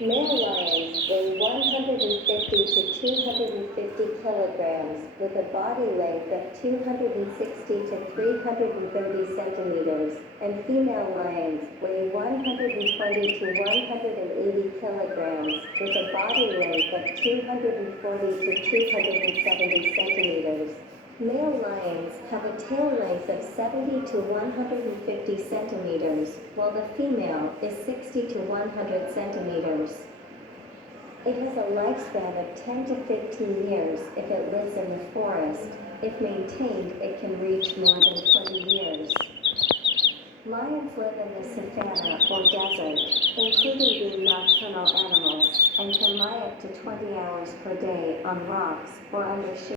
Male lions weigh 150 to 250 kilograms with a body length of 260 to 330 centimeters, and female lions weigh 140 to 180 kilograms with a body length of 240 to 270 centimeters. Male lions have a tail length of 70 to 150 centimeters, while the female is 60 to 100 centimeters. It has a lifespan of 10 to 15 years if it lives in the forest. If maintained, it can reach more than 20 years. Lions live in the savanna or desert, including being nocturnal animals, and can lie up to 20 hours per day on rocks or under shade.